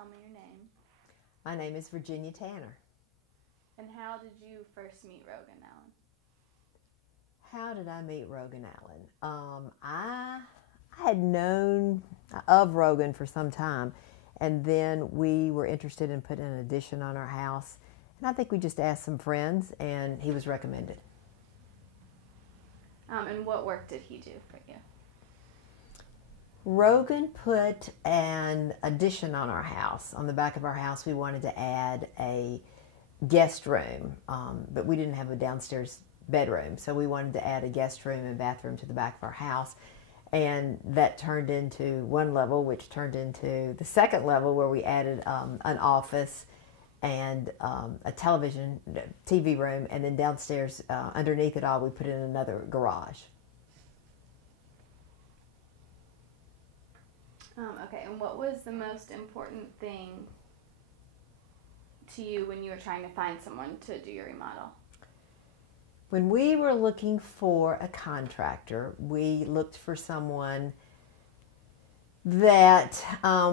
tell me your name. My name is Virginia Tanner. And how did you first meet Rogan Allen? How did I meet Rogan Allen? I had known of Rogan for some time, and then we were interested in putting an addition on our house, and I think we just asked some friends, and he was recommended. And what work did he do for you? Rogan put an addition on our house. On the back of our house, we wanted to add a guest room, but we didn't have a downstairs bedroom, so we wanted to add a guest room and bathroom to the back of our house, and that turned into one level, which turned into the second level, where we added an office and a TV room, and then downstairs underneath it all we put in another garage. Okay, and what was the most important thing to you when you were trying to find someone to do your remodel? When we were looking for a contractor, we looked for someone that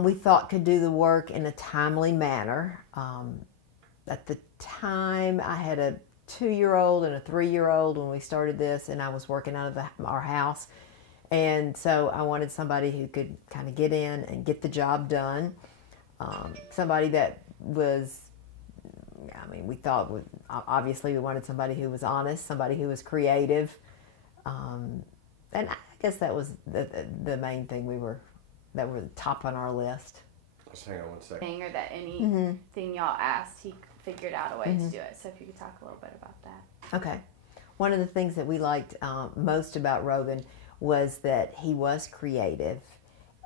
we thought could do the work in a timely manner. At the time, I had a 2-year-old and a 3-year-old when we started this, and I was working out of our house. And so I wanted somebody who could kind of get in and get the job done. Somebody that was, we thought, obviously we wanted somebody who was honest, somebody who was creative. And I guess that was the main thing that were the top on our list. Let's hang on one second. Or that anything y'all asked, he figured out a way to do it. So if you could talk a little bit about that. Okay. One of the things that we liked most about Rogan was that he was creative,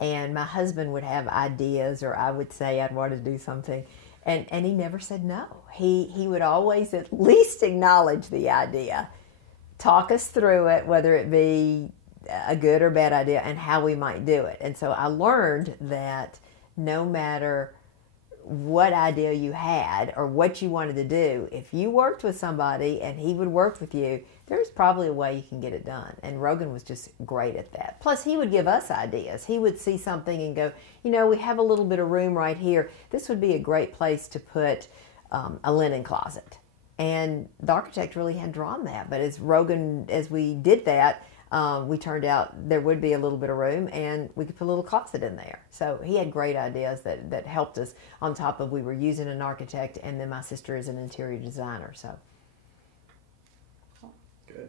and my husband would have ideas, or I would say I'd want to do something, and he never said no. He would always at least acknowledge the idea, talk us through it, whether it be a good or bad idea, and how we might do it. And so I learned that no matter what idea you had or what you wanted to do, if you worked with somebody and he would work with you, there's probably a way you can get it done. And Rogan was just great at that. Plus, he would give us ideas. He would see something and go, we have a little bit of room right here. This would be a great place to put a linen closet. And the architect really had drawn that. But as we did that, we turned out there would be a little bit of room, and we could put a little closet in there. So he had great ideas that helped us, on top of we were using an architect, and then my sister is an interior designer. So good.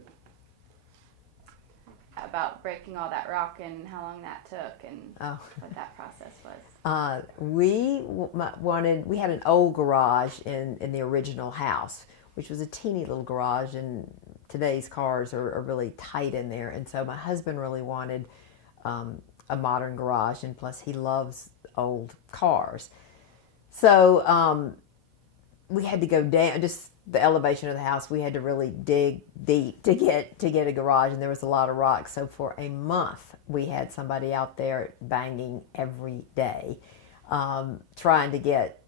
About breaking all that rock and how long that took and what that process was. We had an old garage in the original house, which was a teeny little garage, and today's cars are really tight in there. And so my husband really wanted a modern garage, and plus he loves old cars. So we had to go down, just the elevation of the house, we had to really dig deep to get a garage, and there was a lot of rocks. So for a month, we had somebody out there banging every day, trying to get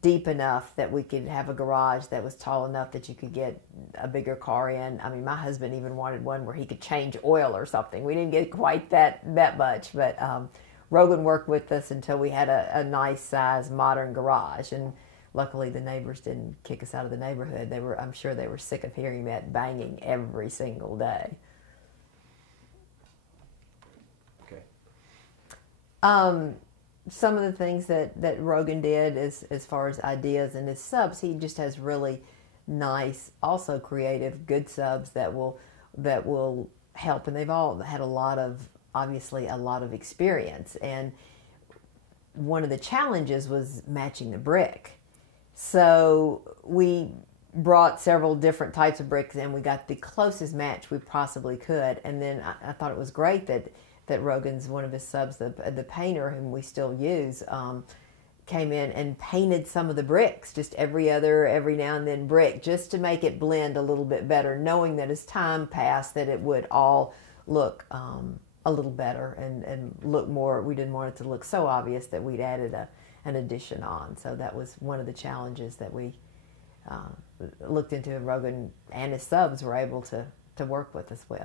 deep enough that we could have a garage that was tall enough that you could get a bigger car in. My husband even wanted one where he could change oil or something. We didn't get quite that much, but Rogan worked with us until we had a nice size modern garage, and luckily the neighbors didn't kick us out of the neighborhood. I'm sure they were sick of hearing that banging every single day. Okay. Some of the things that Rogan did as far as ideas and his subs, he just has really nice, also creative, good subs that will help, and they've all had obviously a lot of experience. And one of the challenges was matching the brick. So we brought several different types of bricks, and we got the closest match we possibly could. And then I thought it was great that Rogan's, one of his subs, the painter whom we still use, came in and painted some of the bricks, just every now and then brick, just to make it blend a little bit better, knowing that as time passed that it would all look a little better and look more. We didn't want it to look so obvious that we'd added an addition on. So that was one of the challenges that we looked into. Rogan and his subs were able to work with us with.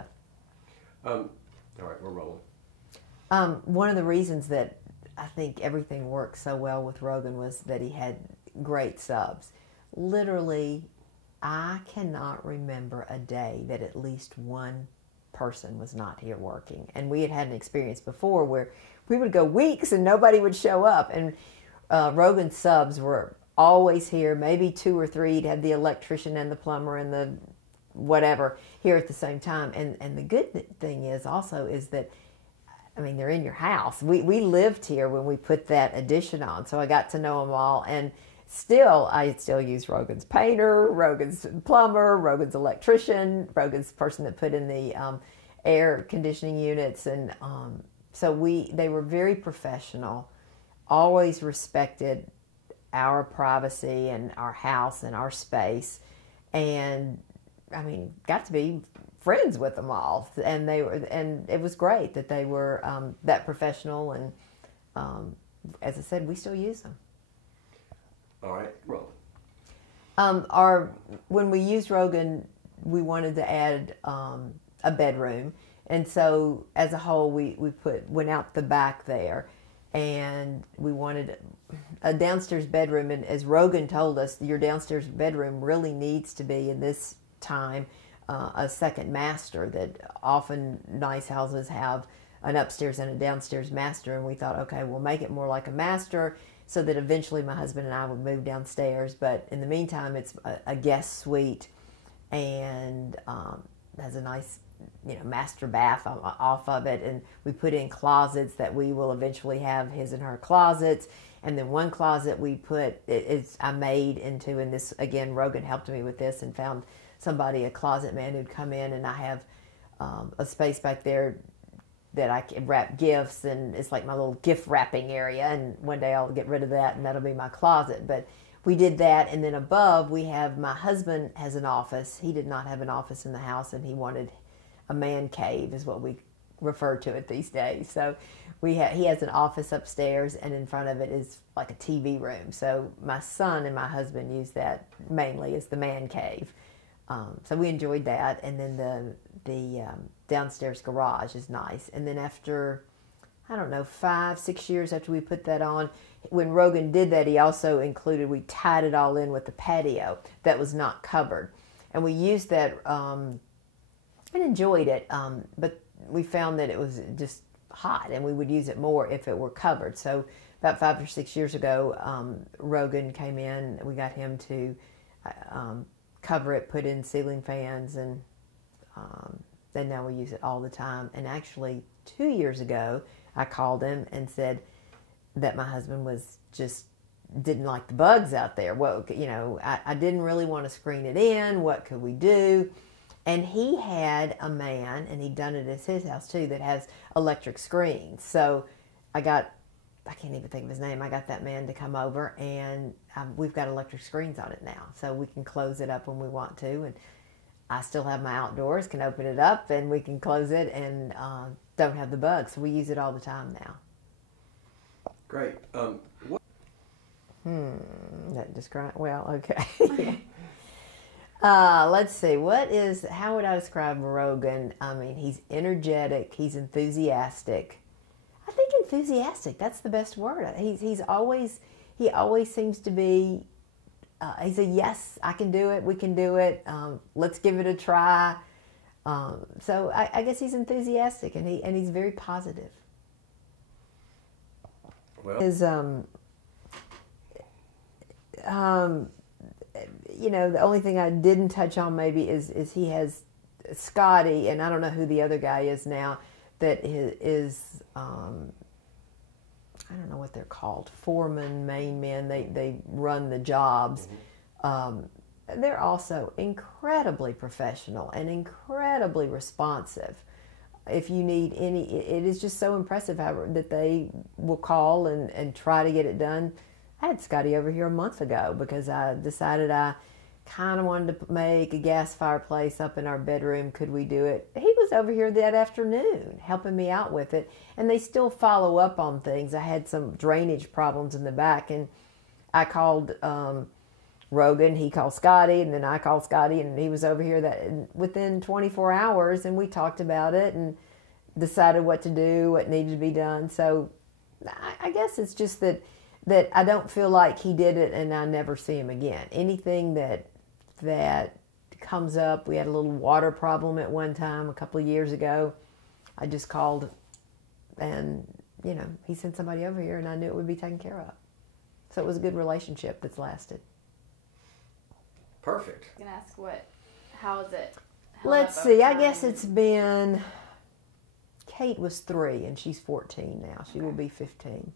All right, we're rolling. One of the reasons that I think everything worked so well with Rogan was that he had great subs. Literally, I cannot remember a day that at least one person was not here working. And we had an experience before where we would go weeks and nobody would show up. And Rogan subs were always here, maybe 2 or 3. He'd have the electrician and the plumber and the whatever here at the same time. And the good thing is also is that, I mean, they're in your house. We lived here when we put that addition on, so I got to know them all. And I still use Rogan's painter, Rogan's plumber, Rogan's electrician, Rogan's person that put in the air conditioning units. And so they were very professional, always respected our privacy and our house and our space. And I mean, got to be friends with them all, and it was great that they were that professional. And as I said, we still use them. All right, Rogan. When we used Rogan, we wanted to add a bedroom, and so as a whole, we went out the back there, and we wanted a downstairs bedroom. And as Rogan told us, your downstairs bedroom really needs to be in this time a second master. That often nice houses have an upstairs and a downstairs master, and we thought, okay, we'll make it more like a master so that eventually my husband and I would move downstairs. But in the meantime, it's a guest suite, and has a nice master bath off of it, and we put in closets that we will eventually have his and her closets. And then one closet I made into, and this again, Rogan helped me with this and found a closet man who'd come in, and I have a space back there that I can wrap gifts, and it's like my little gift wrapping area, and one day I'll get rid of that and that'll be my closet. But we did that, and then above my husband has an office. He did not have an office in the house, and he wanted a man cave is what we refer to it these days. So he has an office upstairs, and in front of it is like a TV room. So my son and my husband use that mainly as the man cave. So we enjoyed that. And then the downstairs garage is nice. And then after, 5-6 years after we put that on, when Rogan did that, he also we tied it all in with the patio that was not covered. And we used that and enjoyed it, but we found that it was just hot, and we would use it more if it were covered. So about 5 or 6 years ago, Rogan came in. We got him to cover it, put in ceiling fans, and then now we use it all the time. And actually 2 years ago, I called him and said that my husband didn't like the bugs out there. Well, I didn't really want to screen it in. What could we do? And he had a man, and he'd done it at his house too, that has electric screens. So I can't even think of his name. I got that man to come over, and we've got electric screens on it now. So we can close it up when we want to. And I still have my outdoors, can open it up, and we can close it, and don't have the bugs. So we use it all the time now. Great. That describe, well, okay. Let's see. How would I describe Rogan? I mean, he's energetic. He's enthusiastic. I think enthusiastic, that's the best word. He always seems to be, he's a yes, I can do it, we can do it, let's give it a try. So I guess he's enthusiastic, and he's very positive. Well, the only thing I didn't touch on maybe is he has Scotty, and I don't know who the other guy is now, that is I don't know what they're called, foreman, main men, they run the jobs. Mm-hmm. They're also incredibly professional and incredibly responsive. If you need it is just so impressive that they will call and try to get it done. I had Scotty over here a month ago because I decided I kind of wanted to make a gas fireplace up in our bedroom. Could we do it? He was over here that afternoon helping me out with it, and they still follow up on things. I had some drainage problems in the back, and I called Rogan, he called Scotty, and then I called Scotty, and he was over here within 24 hours, and we talked about it and decided what to do, what needed to be done. So I guess it's just that I don't feel like he did it and I never see him again. Anything that comes up, we had a little water problem at one time a couple of years ago. I just called and, he sent somebody over here and I knew it would be taken care of. So it was a good relationship that's lasted. Perfect. I was going to ask how is it? Let's see, I guess it's been, Kate was 3 and she's 14 now. She will be 15.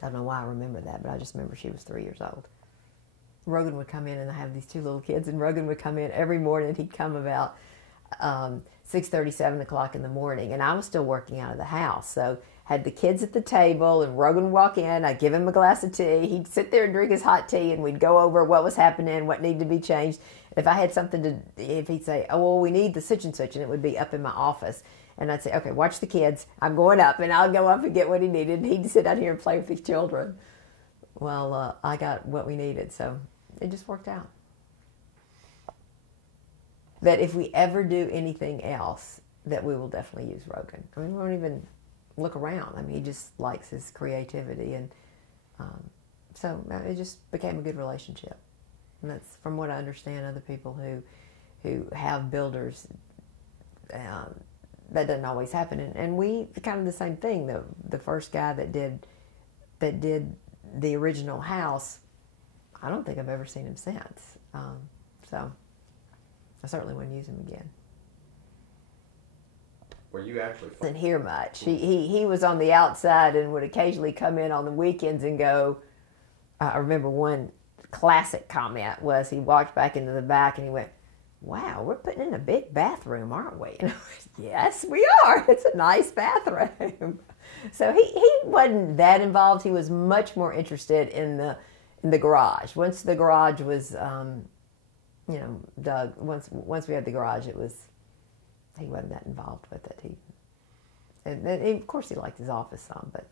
I don't know why I remember that, but I just remember she was 3 years old. Rogan would come in, and I have these 2 little kids, and Rogan would come in every morning. He'd come about 6:30, 7 o'clock in the morning, and I was still working out of the house. So had the kids at the table, and Rogan would walk in. I'd give him a glass of tea. He'd sit there and drink his hot tea, and we'd go over what was happening, what needed to be changed. If I had something if he'd say, oh, well, we need the such and such, and it would be up in my office. And I'd say, okay, watch the kids. I'm going up, and I'll go up and get what he needed. And he'd sit out here and play with his children. Well, I got what we needed, so it just worked out. That if we ever do anything else, that we will definitely use Rogan. I mean, we won't even look around. I mean, he just likes his creativity, and so it just became a good relationship. And that's from what I understand. Other people who have builders, that doesn't always happen. And we kind of the same thing. The first guy that did the original house, I don't think I've ever seen him since. So I certainly wouldn't use him again. Were you actually? Didn't hear much. He was on the outside and would occasionally come in on the weekends and go. I remember one classic comment was he walked back into the back and he went, "Wow, we're putting in a big bathroom, aren't we?" And I went, "Yes, we are. It's a nice bathroom." So he wasn't that involved. He was much more interested in the garage. Once the garage was, dug. Once we had the garage, he wasn't that involved with it. And of course he liked his office some, but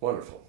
wonderful.